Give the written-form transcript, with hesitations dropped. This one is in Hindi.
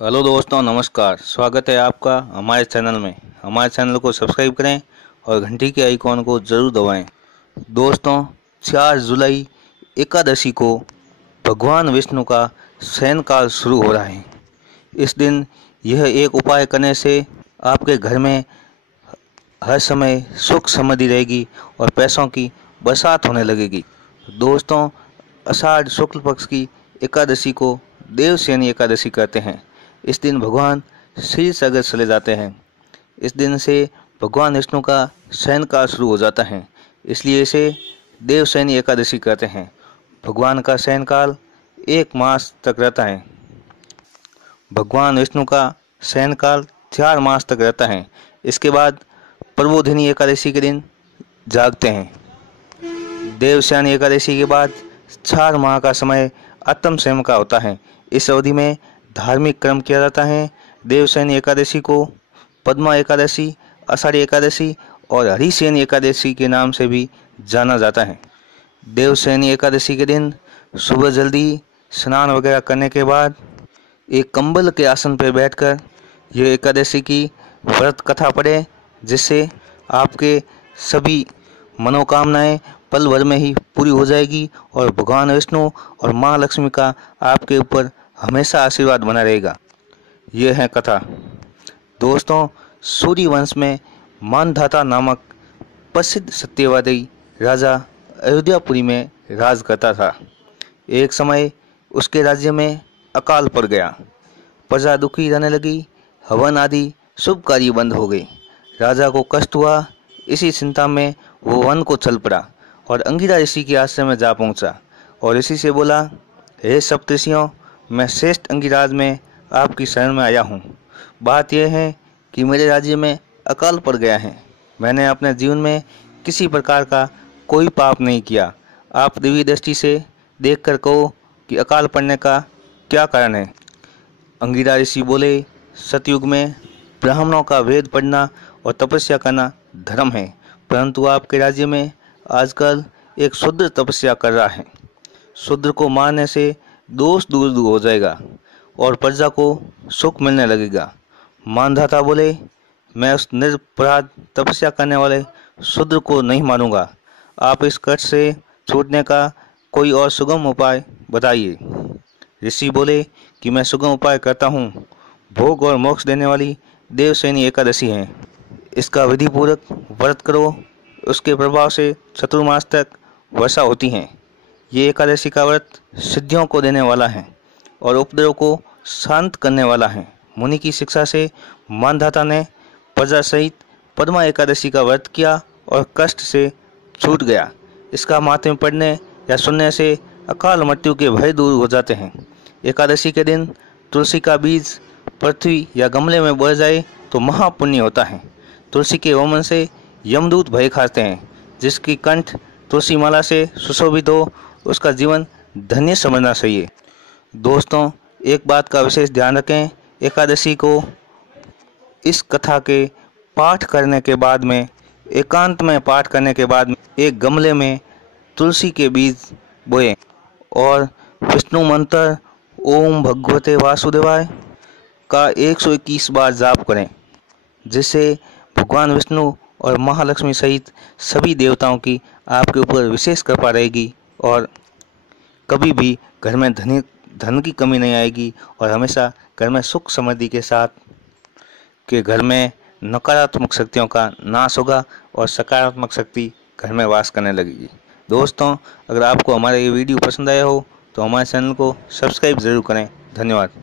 हेलो दोस्तों, नमस्कार। स्वागत है आपका हमारे चैनल में। हमारे चैनल को सब्सक्राइब करें और घंटी के आइकॉन को ज़रूर दबाएं। दोस्तों, 4 जुलाई एकादशी को भगवान विष्णु का शयनकाल शुरू हो रहा है। इस दिन यह एक उपाय करने से आपके घर में हर समय सुख समृद्धि रहेगी और पैसों की बरसात होने लगेगी। दोस्तों, आषाढ़ शुक्ल पक्ष की एकादशी को देवशयनी एकादशी कहते हैं। इस दिन भगवान श्री सागर चले जाते हैं। इस दिन से भगवान विष्णु का शयनकाल शुरू हो जाता है, इसलिए इसे देवशयनी एकादशी कहते हैं। भगवान का शयनकाल 1 मास तक रहता है। भगवान विष्णु का शयनकाल 4 मास तक रहता है। इसके बाद प्रबोधिनी एकादशी के दिन जागते हैं। देवशयनी एकादशी के बाद 4 माह का समय आत्म संयम का होता है। इस अवधि में धार्मिक कर्म किया जाता है। देवशयनी एकादशी को पद्मा एकादशी, आषाढ़ी एकादशी और हरिशयनी एकादशी के नाम से भी जाना जाता है। देवशयनी एकादशी के दिन सुबह जल्दी स्नान वगैरह करने के बाद एक कंबल के आसन पर बैठकर यह एकादशी की व्रत कथा पढ़ें, जिससे आपके सभी मनोकामनाएं पल भर में ही पूरी हो जाएगी और भगवान विष्णु और माँ लक्ष्मी का आपके ऊपर हमेशा आशीर्वाद बना रहेगा। यह है कथा। दोस्तों, सूर्य वंश में मानधाता नामक प्रसिद्ध सत्यवादी राजा अयोध्यापुरी में राज करता था। एक समय उसके राज्य में अकाल पड़ गया। प्रजा दुखी रहने लगी। हवन आदि शुभ कार्य बंद हो गए। राजा को कष्ट हुआ। इसी चिंता में वो वन को चल पड़ा और अंगिरा ऋषि के आश्रम में जा पहुंचा और ऋषि से बोला, हे सप्तऋषियों, मैं श्रेष्ठ अंगिराज में आपकी शरण में आया हूँ। बात यह है कि मेरे राज्य में अकाल पड़ गया है। मैंने अपने जीवन में किसी प्रकार का कोई पाप नहीं किया। आप दिव्य दृष्टि से देखकर कहो कि अकाल पड़ने का क्या कारण है। अंगिरा ऋषि बोले, सतयुग में ब्राह्मणों का वेद पढ़ना और तपस्या करना धर्म है, परंतु आपके राज्य में आजकल एक शूद्र तपस्या कर रहा है। शूद्र को मारने से दोष दूर हो जाएगा और प्रजा को सुख मिलने लगेगा। मानधाता बोले, मैं उस निरपराध तपस्या करने वाले शूद्र को नहीं मारूंगा। आप इस कष्ट से छूटने का कोई और सुगम उपाय बताइए। ऋषि बोले कि मैं सुगम उपाय करता हूँ। भोग और मोक्ष देने वाली देवशयनी एकादशी है। इसका विधिपूर्वक व्रत करो। उसके प्रभाव से चतुर्मास तक वर्षा होती है। ये एकादशी का व्रत सिद्धियों को देने वाला है और उपद्रव को शांत करने वाला है। मुनि की शिक्षा से मानधाता ने प्रजा सहित पद्मा एकादशी का व्रत किया और कष्ट से छूट गया। इसका मातम पढ़ने या सुनने से अकाल मृत्यु के भय दूर हो जाते हैं। एकादशी के दिन तुलसी का बीज पृथ्वी या गमले में बढ़ जाए तो महापुण्य होता है। तुलसी के वमन से यमदूत भय खाते हैं। जिसकी कंठ तुलसी माला से सुशोभित हो, उसका जीवन धन्य समझना चाहिए। दोस्तों, एक बात का विशेष ध्यान रखें। एकादशी को इस कथा के पाठ करने के बाद में, एकांत में पाठ करने के बाद एक गमले में तुलसी के बीज बोएं और विष्णु मंत्र ओम भगवते वासुदेवाय का 121 बार जाप करें, जिससे भगवान विष्णु और महालक्ष्मी सहित सभी देवताओं की आपके ऊपर विशेष कृपा रहेगी और कभी भी घर में धन की कमी नहीं आएगी और हमेशा घर में सुख समृद्धि के साथ के घर में नकारात्मक शक्तियों का नाश होगा और सकारात्मक शक्ति घर में वास करने लगेगी। दोस्तों, अगर आपको हमारा ये वीडियो पसंद आया हो तो हमारे चैनल को सब्सक्राइब ज़रूर करें। धन्यवाद।